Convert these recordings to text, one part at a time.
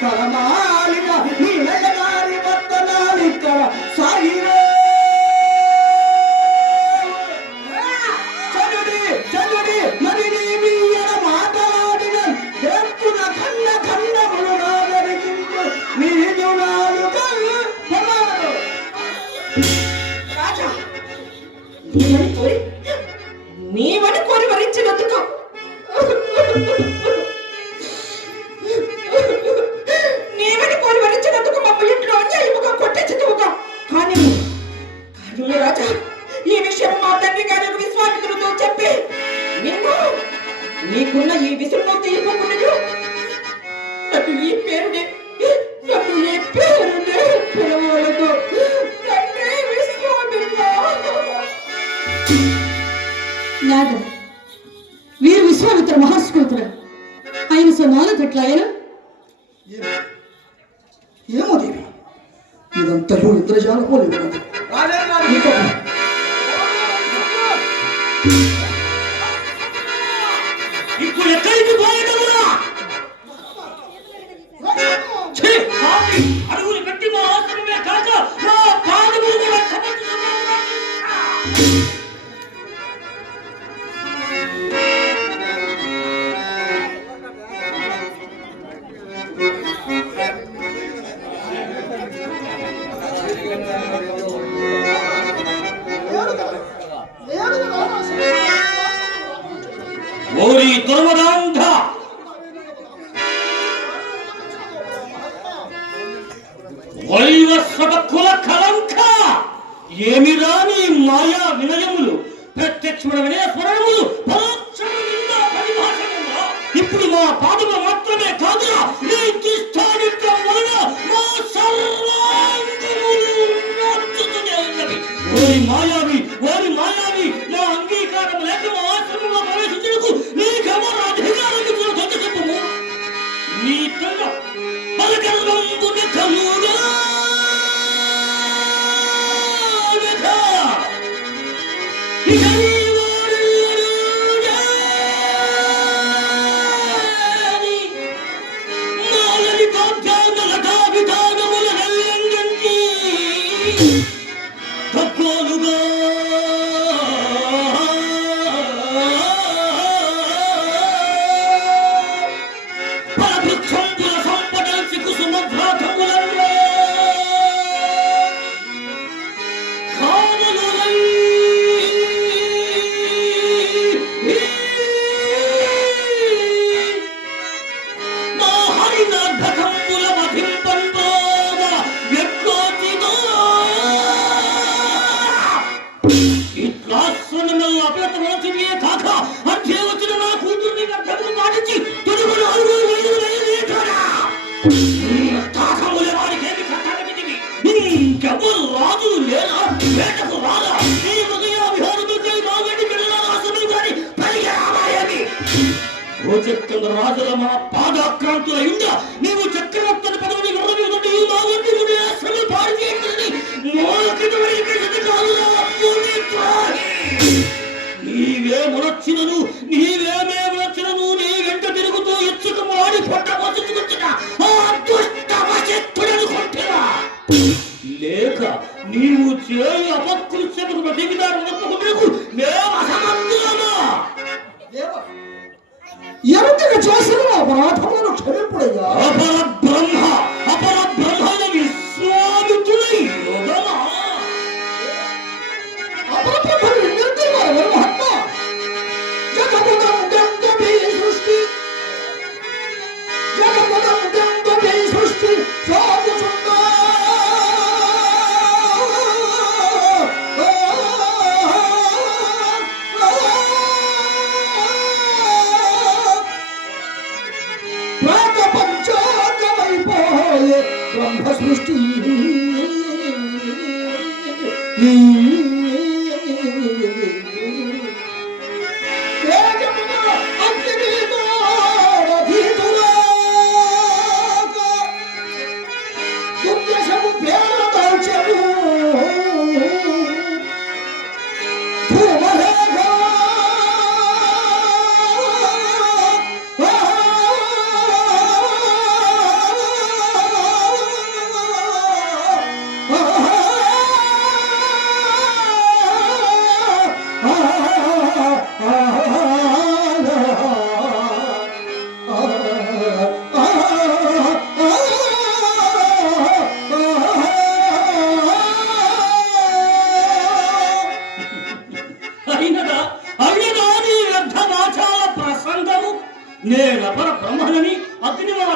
తలమాలిక నీలయగారి వర్తనాలిక్కడ సాగిరే చదుడి చదుడి మరి నీవి మాట్లాడిన దేపున ఖండ ఖండములు నాగరికించు నీదు నాలుక రాజా నీవని కోరి వరించినందుకు నీవని కోరి వరించినందుకు మా ఇంట్లో అన్యాయముగా కొట్టించుగా కానీ రాజా ఈ విషయం మా తండ్రి గారి విశ్వామిత్రులతో చెప్పి నిన్ను నీకున్న ఈ విసురును తీర్పుకున్నది నన్ను ఈ పేరునే పిలవడదు తండ్రి విశ్వామిత్ర. యాదవ్ వీరు విశ్వామిత్ర మహాస్కృతుడు ఆయన సమాన తట్ల ఆయన ఏమో దేవి ఇదంతా ఇంద్రజాల పోలేదు ఇప్పుడు ఎక్కడికి పోయేటవురా అడుగులు పెట్టి మా ఆశ్రమే కాక మా పాదము కూడా ఓరి దుర్మదాంధ వైవస్వత కుల కలంక ఏమి రాని మాయా వినయములు ప్రత్యక్షమైన వినయ స్మరణములు పరోక్షముగా పరిభాషణంగా ఇప్పుడు మా పాదము మాత్రమే కాదురా నీ దుష్టానిత్యం వలన మా సర్వాంగములు నచ్చుతూనే ఉన్నవి. ఓరి మాయావి నా అంగీకారం లేక మా ఆశ్రమంలో ప్రవేశించుటకు నీకెవరు అధికారం ఇచ్చిన దొంగ చెప్పము. నీ తన పలకరంబుని కమ్ముగా ఇక రాజుల మా పాదాక్రాంతులైంద నీవు చక్రవర్తుని పదవిని విరమించుకుంటూ మా వంటి శ్రమ పాడు చేయిందని నీవే మునొచ్చినను నీవేమే మునొచ్చినను నీ వెంట తిరుగుతూ ఎచ్చుకు మాడి పొట్ట పోచుకుంటున్న ఆ దుష్ట వశత్తుడను కొంటెవా లేక నీవు చేయి అపకృత్యముకు ప్రతివిధానం ఒప్పుకునేందుకు మేము అసమర్థులమా? ఎందుకు చేసిన అపరాధములను క్షమింపుడయ్యా. అపర బ్రహ్మ విశ్వామిత్రుడై యోగమా అపరబ్రహ్మను నిర్దైవారు మహాత్మ జగముదం గంగభీ సృష్టి సాగుచుందా బ్రహ్మ సృష్టి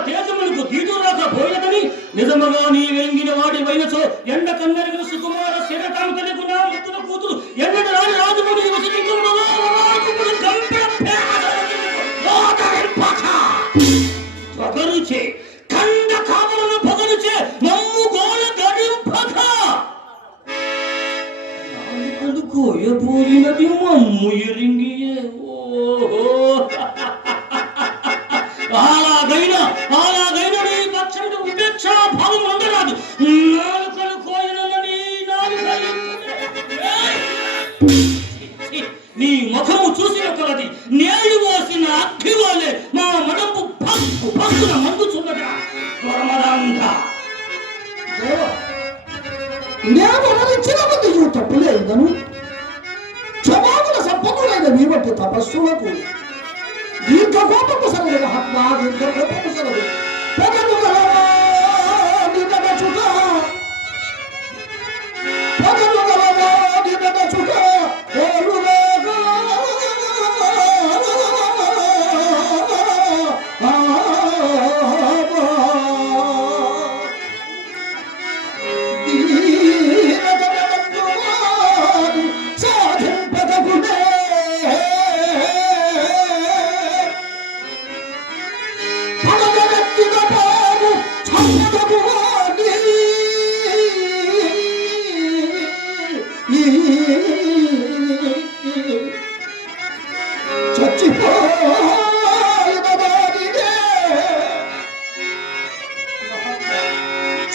తేజములకు దీటురాక పోయినదని నిజముగా నీ వెంగిన వాడి వైనచో ఎండ కన్నెరుగులు సుకుమార శరతాము తెలుగు నా ముత్తుల కూతురు ఎన్నడ రాని రాజుముని పొగరుచే కండ కామలను పొగరుచే నమ్ము గోళ గడింపక నాలుకలు కోయబోయినది మమ్ము ఎరింగియే ఓహో అలాగైనా నీ పక్షముడు ఉపేక్షా భావం ఉండరాదు నాలుకలు కోయనని నీ ముఖము చూసిన కొలది నేడు పోసిన అగ్గి వాళ్ళే మా మడపు భక్కు భక్తుల మందుచున్నదా నేను మరణించిన బుద్ధి తప్పులేదను క్షమాగుల సంపన్నులైన మీ వంటి తపస్సులకు దీర్ఘ కోపము సరదు మహాత్మా దీర్ఘ కోపము సరదు పొగలు గలవా నిన్నచుట పొగలు గలవా నిన్నచుట ఓరులేగా సాధింపదగునే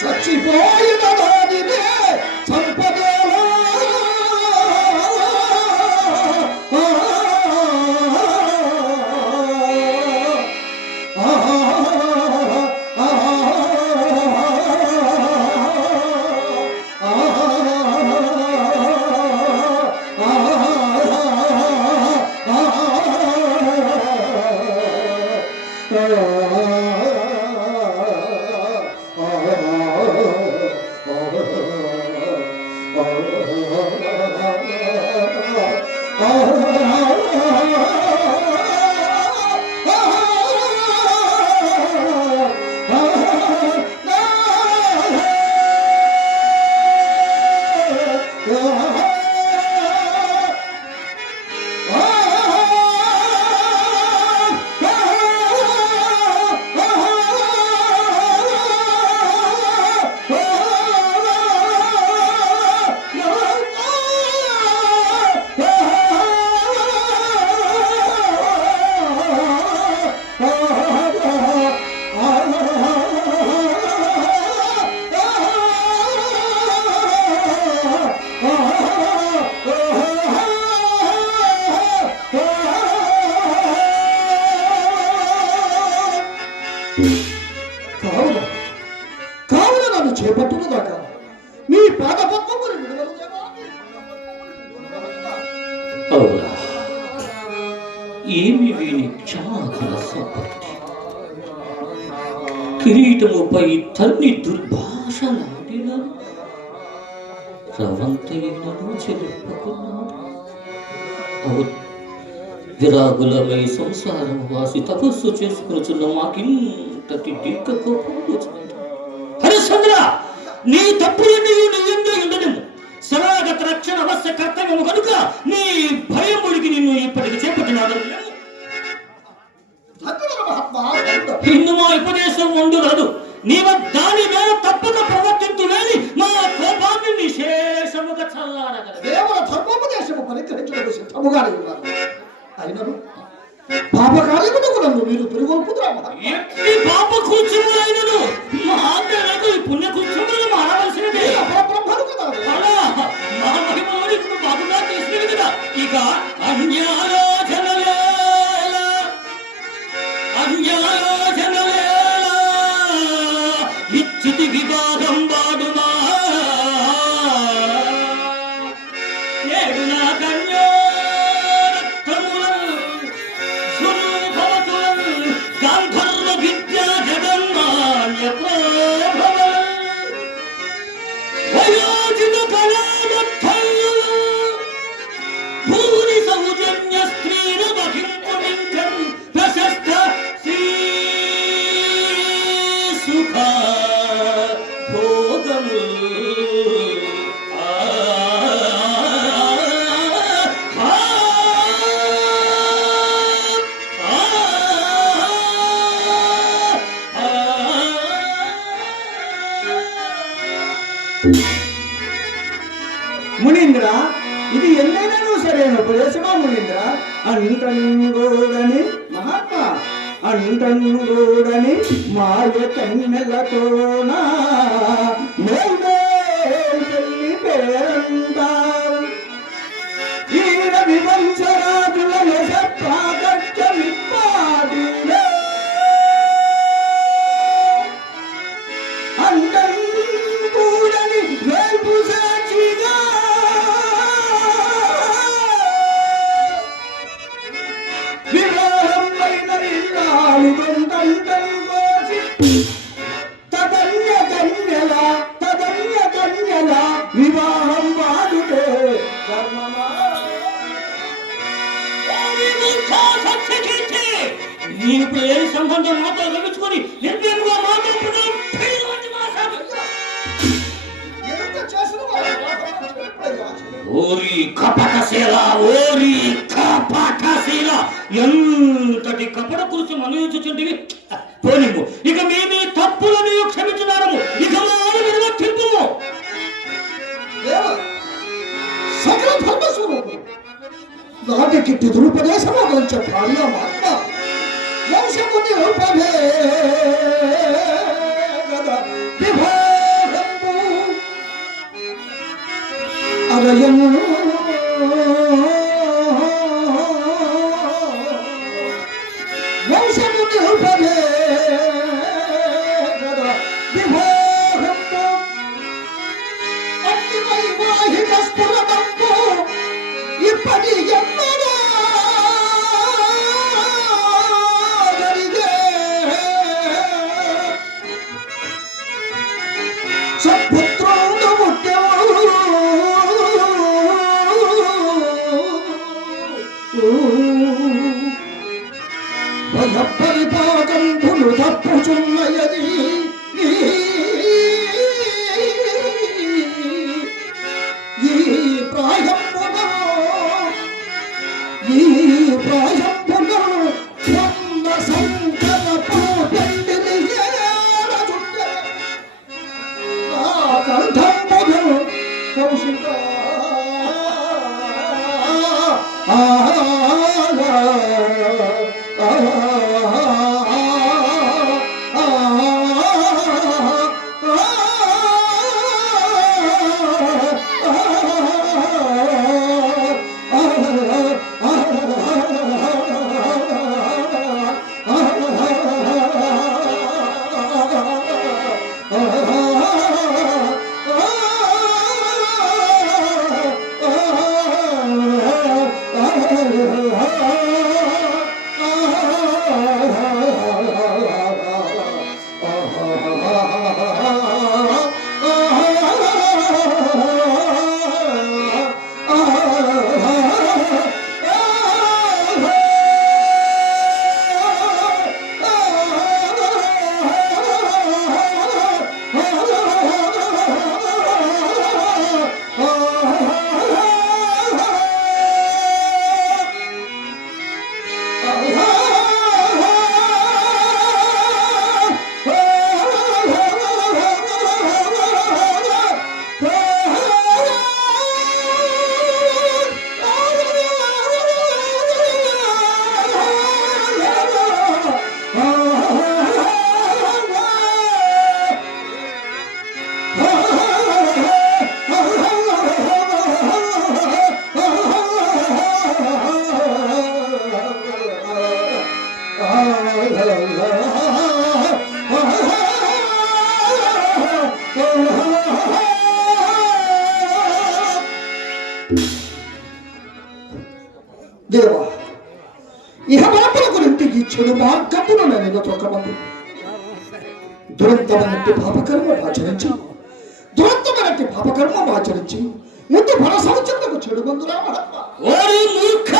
చచ్చిపోయిన దానినే సంపదలో కావున నన్ను చేపట్టుకుదాకా మీ పాద పద్మములు విడుదల అవునా ఏమి వీని క్షమాగుల సంపత్తి కిరీటముపై తన్ని దుర్భాషలాడిన రవంతైనను చెలుపుకున్నాడు అవును విరాగులమై సంసారం వాసి తపస్సు చేసుకునిచున్న మాకింతటి దీర్ఘ కోపం వచ్చింది హరిశ్చంద్ర నీ తప్పులన్నీ నీ ఎందు ఉండడము శరణాగత రక్షణ అవశ్య కర్తవ్యము కనుక నీ భయముడికి నిన్ను ఇప్పటికి చేపట్టినాడు నిన్ను మా ఉపదేశం ఉండునదు నీవు దాని మీద తప్పక ప్రవర్తించులేని మా కోపాన్ని నిశేషముగా చల్లారగలదు దేవుల ధర్మోపదేశము పరిగ్రహించడానికి సిద్ధముగానే ఉన్నారు అయినను పాపకార్యమునకు నన్ను మీరు తిరిగొల్పుతురా ఎట్టి పాప కూర్చుములైనను మహాత్ములకు ఈ పుణ్య కూర్చుములను మారవలసినదే బ్రహ్మను కదా అలా మహామహిమని ఇప్పుడు బాగుగా తెలిసినవి కదా ఇక అన్యాలోచనలేలా ఇచ్చితి వివాదం వాడునా ఏడు నా కన్యా రక్తములను సురూపవతులను గాంధర్వ విద్యా భోగము మునీంద్ర, ఇది ఎన్నైనా సరైన ఉపదేశమా మునీంద్ర? అంటంగోడని మహాత్మా, అంటంగోడని మాయ కన్నెలతోనా మేమే పెళ్లి పేరంటారు. ఈడ వివంశరాజుల యశ ప్రాగత్యమిప్పాదిలే అంటంగోడని వేల్పు సాక్షిగా వివాహం వాడుతే నేను ఇప్పుడు ఏ సంబంధం మాతో గమనించుకొని నిర్భయంగా మాట్లాడుతున్నాం. ఓరి కపటశీల, ఓరి కపటశీల, ఎంతటి కపట కురిసి మనయోచుచుంటివి. పోనిము, ఇక మేమే తప్పులను క్షమించున్నాము. ఇక మాను నిర్వర్తింపుము. సకల ధర్మస్వరూపుడు నాటికి దురుపదేశము గురించి ప్రాణ్య మాత్ర వంశముని రూపమే విభాగము అరయము వంశముని రూపమే ఇప్పటి ఎన్నడో సత్పుత్రుడు భయపరిపాకంబులు తప్పుచున్నయది ఈ ప్రాయంబున వంద సంకల్ప పెండిలి కంఠంబును కౌశిక దేవా, ఇహమాపల గురించి ఈ చెడు మార్గమును నేను తొక్కమంది దురంతమైనట్టి పాపకర్మ ఆచరించి ముందు ఫల సంచరణకు చెడు బంధురా మహాత్మ. ఓరి మూర్ఖ,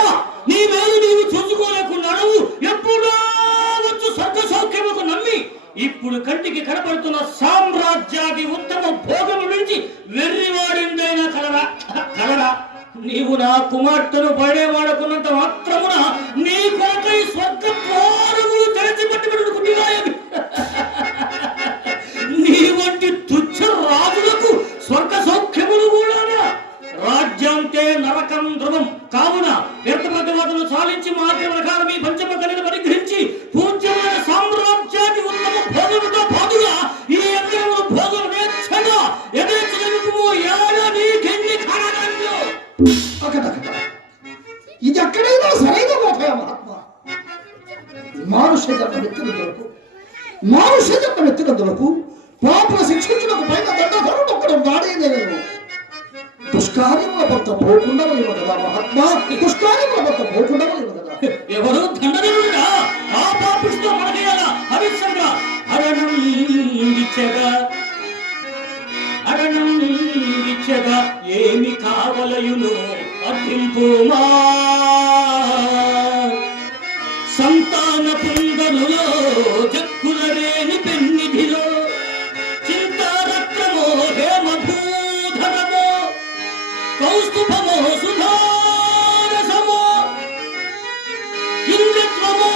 నీ మేలు నీవు చూసుకోలేకున్నాడు. ఎప్పుడో వచ్చు స్వర్గ సౌఖ్యముకు నమ్మి ఇప్పుడు కంటికి కనపడుతున్న సామ్రాజ్యాది ఉత్తమ భోగము నుంచి వెర్రివాడిందైనా కలరా నీవు నా కుమార్తెను పడేవాడుకున్నంత మాత్రమున నీ కొరకై స్వర్గ ద్వారములు తెరచి పట్టుబడుకుంటున్నాయని నీ వంటి తుచ్చ రాజులకు స్వర్గ సౌఖ్యములు కూడా రాజ్యాంతే నరకం ధ్రువం కావున వ్యర్థమతవాదులు సాధించి మార్గ ప్రకారం ఈ పంచమ కలిని పరిగ్రహించి పూజ్యమైన సామ్రాజ్యాన్ని ఉత్తమ భోగముతో పాటుగా ఈ యజ్ఞములు భోగం నేర్చగా యథేచ్ఛము ఏడాదికెన్ని ఖానాల్లో ఇది ఎక్కడైనా సరైన మాట మహాత్మా. మానుష జన్మమెత్తినందులకు పాపల శిక్షించులకు పైన దండధరుడు ఒకడు వాడేదేను. దుష్కార్యముల భర్త పోకుండా కదా మహాత్మా, దుష్కార్యముల భర్త పోకుండా కదా. ఎవరు దండధరుడా? ఆ పాపిస్తూ మనకేయాల హరిశ్చంద్ర అరణం ఇచ్చగా ఏమి కావలయును అర్థింపుమా సంతాన పుంగరులో జక్కులరేని పెన్నిధిలో చింతారత్నమో హేమభూధరమో కౌస్తుభమో సుధారసమో ఇంద్రత్వమో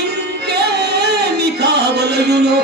ఇంకేమి కావలయును